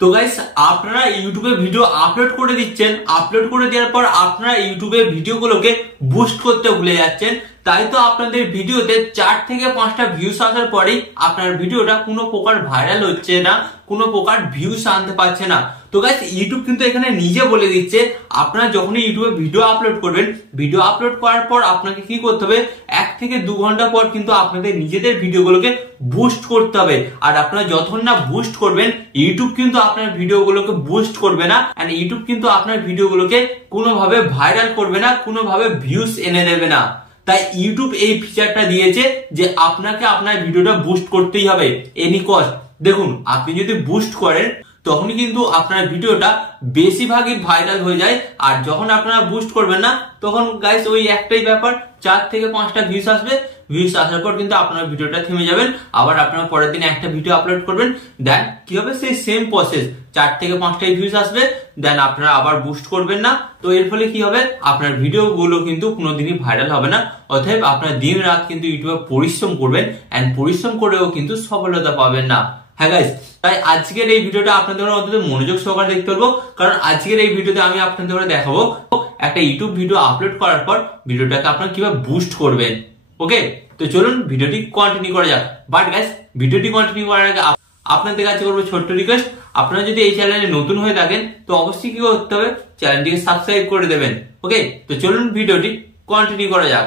তো গাইস আপনারা ইউটিউবে ভিডিও আপলোড করে দিচ্ছেন, আপলোড করে দেওয়ার পর আপনারা ইউটিউবে ভিডিওগুলোকে বুস্ট করতে ভুলে যাচ্ছেন। তাই তো আপনাদের ভিডিওতে 4 থেকে 5টা ভিউস আসার পরেই আপনার ভিডিওটা কোনো প্রকার ভাইরাল হচ্ছে না, কোনো প্রকার ভিউস আনতে পারছে না। তো গাইস ইউটিউব কিন্তু এখানে নিজে বলে দিচ্ছে আপনারা যখনই ইউটিউবে ভিডিও আপলোড করবেন, ভিডিও আপলোড করার পর আপনাকে কি করতে হবে, 1 থেকে 2 ঘন্টা পর কিন্তু আপনাদের নিজেদের ভিডিওগুলোকে বুস্ট করতে হবে। আর আপনারা যতক্ষণ না বুস্ট করবেন, ইউটিউব কিন্তু আপনার ভিডিওগুলোকে বুস্ট করবে না, এন্ড ইউটিউব কিন্তু আপনার ভিডিওগুলোকে কোনোভাবে ভাইরাল করবে না, কোনোভাবে ভিউস এনে দেবে না। তাই ইউটিউব এই ফিচারটা দিয়েছে যে আপনাকে আপনার ভিডিওটা বুস্ট করতেই হবে এনি কস্ট। দেখুন আপনি যদি বুস্ট করেন তখনই কিন্তু আপনার ভিডিওটা বেশিরভাগই ভাইরাল হয়ে যায়, আর যখন আপনারা বুস্ট করবেন না তখন গাইস ওই একটাই ব্যাপার, 4 থেকে 5টা ভিউস আসবে, ভিউস আসার পর কিন্তু আপনার ভিডিওটা থেমে যাবেন, আবার আপনারা পরের দিন একটা ভিডিও আপলোড করবেন, দেন কি হবে সেই সেম প্রসেস, 4 থেকে 5টাই ভিউস আসবে, দেন আপনারা আবার বুস্ট করবেন না। তো এর ফলে কি হবে, আপনার ভিডিওগুলো কিন্তু কোনোদিনই ভাইরাল হবে না। অতএব আপনারা দিন রাত কিন্তু ইউটিউবে পরিশ্রম করবেন, এন্ড পরিশ্রম করেও কিন্তু সফলতা পাবেন না। হ্যাঁ গাইস, তাই আজকের এই ভিডিওটা আপনাদের অন্তত মনোযোগ সহকারে দেখতে হবে, কারণ আজকের এই ভিডিওতে আমি আপনাদের দেখাবো একটা ইউটিউব ভিডিও আপলোড করার পর ভিডিওটাকে আপনারা কিভাবে বুস্ট করবেন। ওকে, তো চলুন ভিডিওটি কন্টিনিউ করা যাক। বাট গাইস ভিডিওটি কন্টিনিউ করার আগে আপনাদের কাছে করবো ছোট্ট রিকোয়েস্ট, আপনারা যদি এই চ্যানেলে নতুন হয়ে থাকেন তো অবশ্যই কি করতে হবে, চ্যানেলটিকে সাবস্ক্রাইব করে দেবেন। ওকে, তো চলুন ভিডিওটি কন্টিনিউ করা যাক।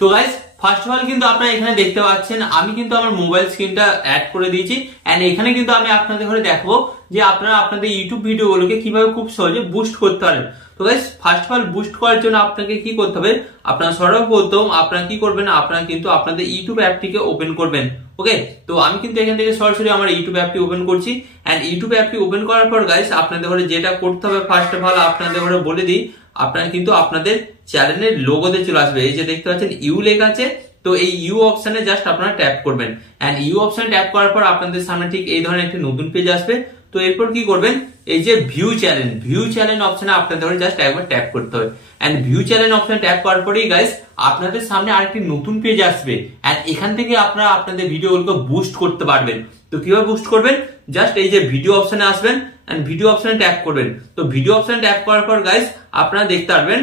তো গাইস ফার্স্ট অফ অল কিন্তু আপনারা এখানে দেখতে পাচ্ছেন আমি কিন্তু আমার মোবাইল স্ক্রিনটা অ্যাড করে দিয়েছি, এন্ড এখানে কিন্তু আমি আপনাদের ঘরে দেখাবো যে আপনারা আপনাদের ইউটিউব ভিডিওগুলোকে কিভাবে খুব সহজে বুস্ট করতে পারেন। তো guys first of all boost করার জন্য আপনাকে কি করতে হবে, আপনারা সর্বপ্রথম আপনারা কি করবেন, আপনারা কিন্তু আপনাদের ইউটিউব অ্যাপটিকে ওপেন করবেন। ওকে, তো আমি কিন্তু এখান থেকে সরাসরি আমার ইউটিউব অ্যাপটি ওপেন করছি, এন্ড ইউটিউব অ্যাপটি ওপেন করার পর গাইস আপনাদের ঘরে যেটা করতে হবে ফার্স্ট অফ অল আপনাদের ঘরে বলে দিই, আপনারা কিন্তু আপনাদের চ্যানেলের লোগোতে চলে আসবে, এই যে দেখতে পাচ্ছেন ইউ লেখা আছে, তো এই ইউ অপশনে জাস্ট আপনারা ট্যাপ করবেন, এন্ড ইউ অপশনে ট্যাপ করার পর আপনাদের সামনে ঠিক এই ধরনের একটি নতুন পেজ আসবে। তো এরপর কি করবেন, এই যে ভিউ চ্যানেল অপশনে আপনাদের জাস্ট একবার ট্যাপ করতে হবে, এন্ড ভিউ চ্যানেল অপশনে ট্যাপ করার পরেই গাইস আপনাদের সামনে আরেকটি নতুন পেজ আসবে, এন্ড এখান থেকে আপনারা আপনাদের ভিডিওগুলোকে বুস্ট করতে পারবেন। তো কিভাবে বুস্ট করবেন, জাস্ট এই যে ভিডিও অপশনে আসবেন, এন্ড ভিডিও অপশনে ট্যাপ করবেন। তো ভিডিও অপশনে ট্যাপ করার পর গাইস আপনারা দেখতে পারবেন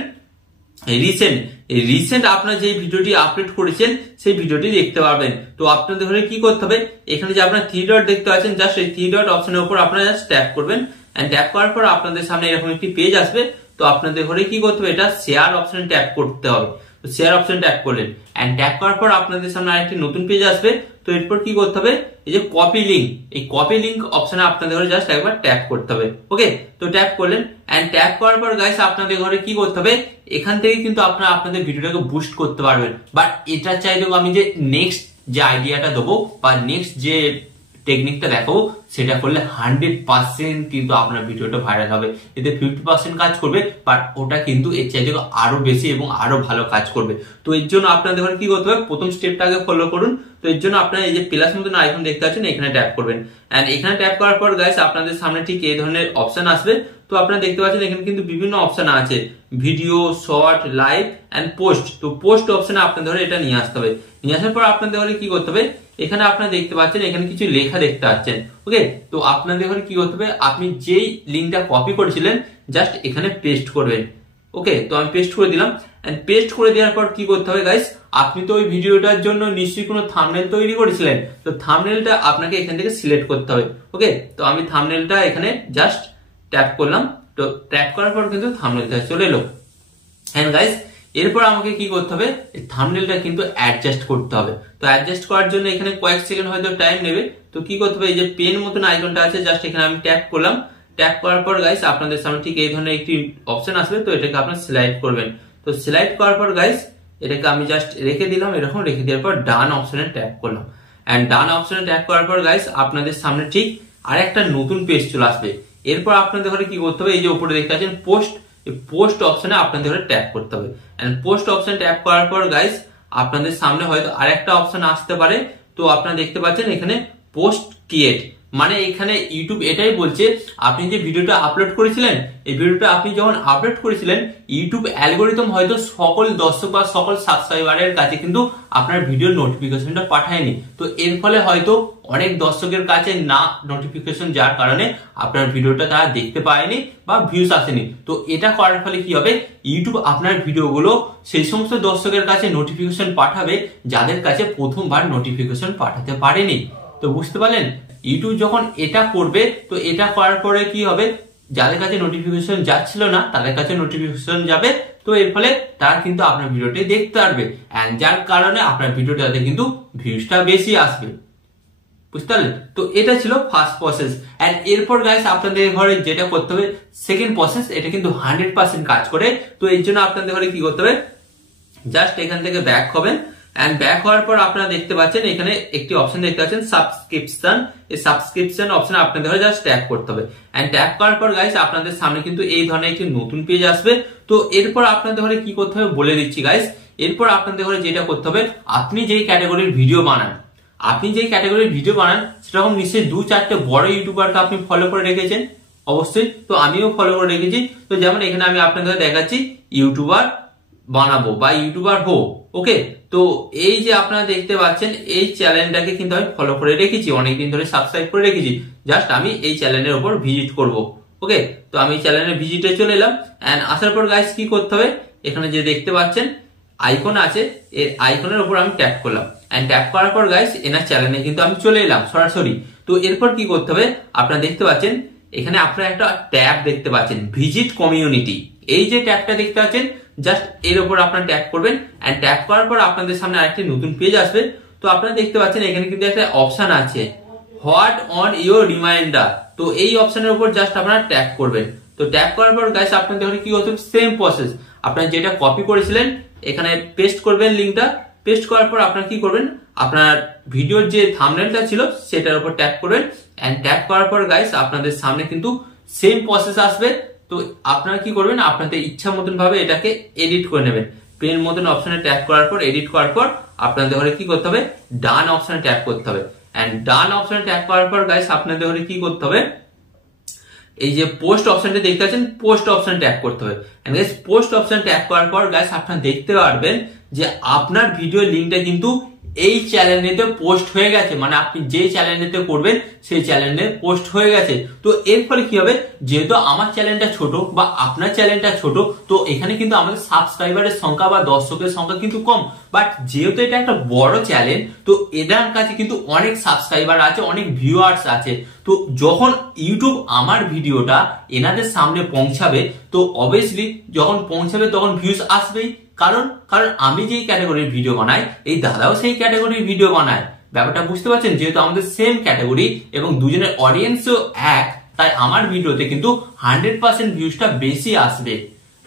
রিসেন্ট আপনারা যে ভিডিওটি আপলোড করেছেন সেই ভিডিওটি দেখতে পারবেন। তো আপনাদের ঘরে কি করতে হবে, এখানে যে আপনারা 3 ডট দেখতে পাচ্ছেন, জাস্ট এই 3 ডট অপশনের উপর আপনারা জাস্ট ট্যাপ করবেন, এন্ড ট্যাপ করার পর আপনাদের সামনে এরকম একটি পেজ আসবে। তো আপনাদের ঘরে কি করতে হবে, এটা শেয়ার অপশনে ট্যাপ করতে হবে। তো শেয়ার অপশনে ট্যাপ করলেন, এন্ড ট্যাপ করার পর আপনাদের সামনে আরেকটি নতুন পেজ আসবে। তো এরপর কি করতে হবে, এই যে কপি লিংক, এই কপি লিংক অপশনে আপনাদের ঘরে জাস্ট একবার ট্যাপ করতে হবে। ওকে, তো ট্যাপ করলেন, এন্ড ট্যাপ করার পর গাইস আপনাদের ঘরে কি করতে হবে, এখান থেকে কিন্তু আপনারা আপনাদের ভিডিওটাকে বুস্ট করতে পারবেন। বাট এটা চাইলেও আমি যে নেক্সট যে আইডিয়াটা দেবো বা নেক্সট যে টেকনিকটা দেখাবো সেটা করলে 100% কিন্তু আপনার ভিডিওটা ভাইরাল হবে। এতে 50% কাজ করবে, বাট ওটা কিন্তু এর চাইতে আরো বেশি এবং আরো ভালো কাজ করবে। তো এর জন্য আপনাদের কি করতে হবে, প্রথম স্টেপটা আগে ফলো করুন। তো এর জন্য আপনারা এই যে প্লাস মতন আইকন দেখতে পাচ্ছেন, এখানে ট্যাপ করবেন, এন্ড এখানে ট্যাপ করার পর গাইস আপনাদের সামনে ঠিক এই ধরনের অপশন আসবে। তো আপনারা দেখতে পাচ্ছেন এখানে কিন্তু বিভিন্ন অপশন আছে, video, short, live, and post. তো পোস্ট অপশনে আপনাদের এটা নিয়ে আসতে হবে। নিয়ে আসার পর আপনাদের কি করতে হবে, এখানে আপনারা দেখতে পাচ্ছেন এখানে কিছু লেখা দেখতে পাচ্ছেন। ওকে, তো আপনাদের কি করতে হবে, আপনি যেই লিঙ্কটা কপি করেছিলেন জাস্ট এখানে পেস্ট করবেন। ওকে, তো আমি পেস্ট করে দিলাম, এন্ড পেস্ট করে দেওয়ার পর কি করতে হবে গাইস, আপনি তো ওই ভিডিওটার জন্য নিশ্চয়ই কোনো থাম্বনেল তৈরি করেছিলেন। তো থাম্বনেলটা আপনাকে এখান থেকে সিলেক্ট করতে হবে। ওকে, তো আমি থাম্বনেলটা এখানে জাস্ট ট্যাপ করলাম। তো ট্যাপ করার পর কিন্তু থাম্বনেলটা চলে এলো। এন্ড গাইস এরপর আমাকে কি করতে হবে, থাম্বনেলটা কিন্তু অ্যাডজাস্ট করতে হবে। তো অ্যাডজাস্ট করার জন্য এখানে কয়েক সেকেন্ড হয়তো টাইম নেবে। তো কি করতে হবে, এই যে পেন মতন আইকনটা আছে জাস্ট এখানে আমি ট্যাপ করলাম। ট্যাপ করার পর গাইস আপনাদের সামনে ঠিক এই ধরনের একটি অপশন আসবে। তো এটাকে আপনারা সিলেক্ট করবেন। তো সিলেক্ট করার পর গাইস এটাকে আমি জাস্ট রেখে দিলাম, এরকম রেখে দেওয়ার পর ডান অপশনে ট্যাপ করলাম, এন্ড ডান অপশনে ট্যাপ করার পর গাইস আপনাদের সামনে ঠিক আরেকটা নতুন পেজ চলে আসবে। এরপর আপনাদের ঘরে কি করতে হবে, এই যে উপরে দেখতে পাচ্ছেন পোস্ট, এই পোস্ট অপশনে আপনাদের ঘরে ট্যাপ করতে হবে, এন্ড পোস্ট অপশন ট্যাপ করার পর গাইস আপনাদের সামনে হয়তো আরেকটা অপশন আসতে পারে। তো আপনারা দেখতে পাচ্ছেন এখানে পোস্ট ক্রিয়েট। মানে এখানে ইউটিউব এটাই বলছে আপনি যে ভিডিওটা আপলোড করেছিলেন, এই ভিডিওটা আপনি যখন আপলোড করেছিলেন ইউটিউব অ্যালগোরিদম হয়তো সকল দর্শক বা সকল সাবস্ক্রাইবারের কাছে কিন্তু আপনার ভিডিওর নোটিফিকেশনটা পাঠায়নি। তো এর ফলে হয়তো অনেক দর্শকের কাছে না নোটিফিকেশন যার কারণে আপনার ভিডিওটা তারা দেখতে পায়নি বা ভিউজ আসেনি। তো এটা করার ফলে কি হবে, ইউটিউব আপনার ভিডিওগুলো সেই সমস্ত দর্শকের কাছে নোটিফিকেশন পাঠাবে যাদের কাছে প্রথমবার নোটিফিকেশন পাঠাতে পারেনি। তো বুঝতে পারলেন, ইউটিউব যখন এটা করবে তো এটা করার পরে কি হবে, যাদের কাছে নোটিফিকেশন যাচ্ছিল না তাদের কাছে নোটিফিকেশন যাবে। তো এর ফলে তারা কিন্তু আপনার ভিডিওটি দেখতে পারবে, এন্ড যার কারণে আপনার ভিডিওটাতে কিন্তু ভিউজটা বেশি আসবে। বুঝতে পারলেন? তো এটা ছিল ফার্স্ট প্রসেস। এন্ড এরপর গাইস আপনাদের ঘরে যেটা করতে হবে সেকেন্ড প্রসেস, এটা কিন্তু 100% কাজ করে। তো এর জন্য আপনাদের ঘরে কি করতে হবে, জাস্ট এখান থেকে ব্যাক হবেন। এন্ড ব্যাক হওয়ার পর আপনারা দেখতে পাচ্ছেন এখানে একটি অপশন দেখতে পাচ্ছেন সাবস্ক্রিপশন। এই সাবস্ক্রিপশন অপশনে আপনাদের ঘরে জাস্ট ট্যাপ করতে হবে। এন্ড ট্যাপ করার পর গাইস আপনাদের সামনে কিন্তু এই ধরনের একটি নতুন পেজ আসবে। তো এরপর আপনাদের ঘরে কি করতে হবে বলে দিচ্ছি গাইস। এরপর আপনাদের ঘরে যেটা করতে হবে, আপনি যেই ক্যাটাগরির ভিডিও বানান, সেরকম নিশ্চয়ই 2-4টে বড় ইউটিউবারকে আপনি ফলো করে রেখেছেন অবশ্যই। তো আমিও ফলো করে রেখেছি। তো যেমন এখানে আমি আপনাদের দেখাচ্ছি ইউটিউবার বানাবো বা ইউটিউবার হো। ওকে, তো এই যে আপনারা দেখতে পাচ্ছেন এই চ্যানেলটাকে কিন্তু আমি ফলো করে রেখেছি, অনেকদিন ধরে সাবস্ক্রাইব করে রেখেছি। জাস্ট আমি এই চ্যানেলের উপর ভিজিট করব। ওকে, তো আমি চ্যানেলের ভিজিটে চলে এলাম। এন্ড আসার পর গাইস কি করতে হবে, এখানে যে দেখতে পাচ্ছেন আইকন আছে, এই আইকনের উপর আমি ট্যাপ করলাম। এন্ড ট্যাপ করার পর গাইস এনার চ্যানেলে কিন্তু আমি চলে এলাম সরাসরি। তো এরপর কি করতে হবে, আপনারা দেখতে পাচ্ছেন এখানে আপনারা একটা ট্যাব দেখতে পাচ্ছেন ভিজিট কমিউনিটি। এই যে ট্যাবটা দেখতে পাচ্ছেন জাস্ট এর উপর আপনারা ট্যাপ করবেন। এন্ড ট্যাপ করার পর আপনাদের সামনে আরেকটি নতুন পেজ আসবে। তো আপনারা দেখতে পাচ্ছেন এখানে কিন্তু একটা অপশন আছে হোয়াট অন ইউর রিমাইন্ডার। তো এই অপশনের উপর জাস্ট আপনারা ট্যাপ করবেন। তো ট্যাপ করার পর গাইস আপনাদের কি করতে হবে, সেম প্রসেস। আপনারা যেটা কপি করেছিলেন এখানে পেস্ট করবেন লিংকটা। পেস্ট করার পর আপনারা কি করবেন, আপনার ভিডিওর যে থাম্বনেলটা ছিল সেটার উপর ট্যাপ করবেন। এন্ড ট্যাপ করার পর গাইস আপনাদের সামনে কিন্তু সেম প্রসেস আসবে। তো আপনারা কি করবেন, আপনাদের ইচ্ছা মতন ভাবে এটাকে এডিট করে নেবেন। পেন মতন অপশনে ট্যাপ করার পর এডিট করার পর আপনাদের ঘরে কি করতে হবে, ডান অপশনে ট্যাপ করতে হবে। এন্ড ডান অপশনে ট্যাপ করার পর গাইস আপনাদের ঘরে কি করতে হবে, এই যে পোস্ট অপশনটা দেখতে পাচ্ছেন পোস্ট অপশন ট্যাপ করতে হবে। And guys post option tap করার পর গাইস আপনারা দেখতে পারবেন যে আপনার ভিডিও লিংকটা কিন্তু এই চ্যানেলেতে পোস্ট হয়ে গেছে। মানে আপনি যে চ্যানেলেতে করবেন সেই চ্যানেলে পোস্ট হয়ে গেছে। তো এর ফলে কি হবে, যেহেতু আমার চ্যানেলটা ছোট বা আপনার চ্যানেলটা ছোট, তো এখানে কিন্তু আমাদের সাবস্ক্রাইবারের সংখ্যা বা দর্শকের সংখ্যা কিন্তু কম। বাট যেহেতু এটা একটা বড় চ্যানেল, তো এদের কাছে কিন্তু অনেক সাবস্ক্রাইবার আছে, অনেক ভিউয়ার্স আছে। তো যখন ইউটিউব আমার ভিডিওটা এনাদের সামনে পৌঁছাবে, তো অবভিয়াসলি যখন পৌঁছাবে তখন ভিউজ আসবেই। কারণ আমি যেই ক্যাটাগরির ভিডিও বানাই এই দাদাও সেই ক্যাটাগরির ভিডিও বানায়। ব্যাপারটা বুঝতে পারছেন, যেহেতু আমাদের সেম ক্যাটাগরি এবং দুজনের অডিয়েন্সও এক, তাই আমার ভিডিওতে কিন্তু 100% ভিউজটা বেশি আসবে।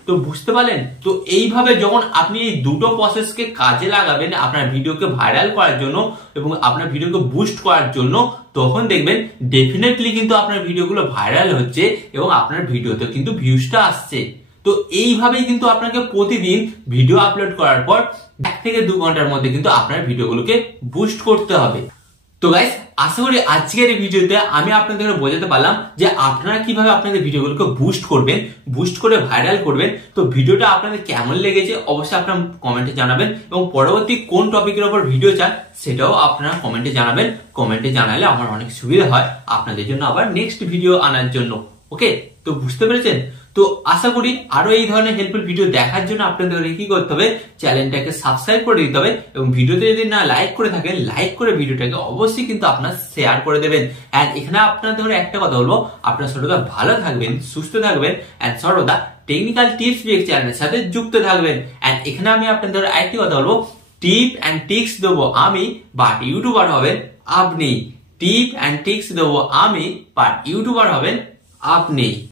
তো বুঝতে পারলেন? তো এইভাবে যখন আপনি এই দুটো প্রসেসকে কাজে লাগাবেন আপনার ভিডিওকে ভাইরাল করার জন্য এবং আপনার ভিডিওকে বুস্ট করার জন্য, তখন দেখবেন ডেফিনেটলি কিন্তু আপনার ভিডিওগুলো ভাইরাল হচ্ছে এবং আপনার ভিডিওতে কিন্তু ভিউজটা আসছে। তো এইভাবেই কিন্তু আপনাকে প্রতিদিন ভিডিও আপলোড করার পর 1 থেকে 2 ঘন্টার মধ্যে কিন্তু আপনার ভিডিওগুলোকে বুস্ট করতে হবে। তো গাইস আশা করি আজকের এই ভিডিওতে আমি আপনাদের বোঝাতে পারলাম যে আপনারা কিভাবে আপনাদের ভিডিওগুলোকে বুস্ট করবেন, বুস্ট করে ভাইরাল করবেন। তো ভিডিওটা আপনাদের কেমন লেগেছে অবশ্যই আপনারা কমেন্টে জানাবেন এবং পরবর্তী কোন টপিকের উপর ভিডিও চান সেটাও আপনারা কমেন্টে জানাবেন। কমেন্টে জানালে আমার অনেক সুবিধা হয় আপনাদের জন্য আবার নেক্সট ভিডিও আনার জন্য। ওকে, তো বুঝতে পেরেছেন? তো আশা করি আরো এই ধরনের হেল্পফুল ভিডিও দেখার জন্য আপনাদের কি করতে হবে, চ্যানেলটাকে সাবস্ক্রাইব করে দিতে হবে এবং ভিডিওতে যদি না লাইক করে থাকেন লাইক করে ভিডিওটাকে অবশ্যই কিন্তু আপনারা শেয়ার করে দেবেন। এন্ড এখানে আপনাদের একটা কথা বলবো, আপনারা সর্বদা ভালো থাকবেন, সুস্থ থাকবেন এন্ড সর্বদা টেকনিক্যাল টিপস বিএক চ্যানেলের সাথে যুক্ত থাকবেন। এন্ড এখানে আমি আপনাদের আরেকটি কথা বলবো, টিপ এন্ড টিক্স দেবো আমি, বাট ইউটিউবার হবেন আপনি। টিপ এন্ড টিক্স দেবো আমি, বাট ইউটিউবার হবেন আপনি।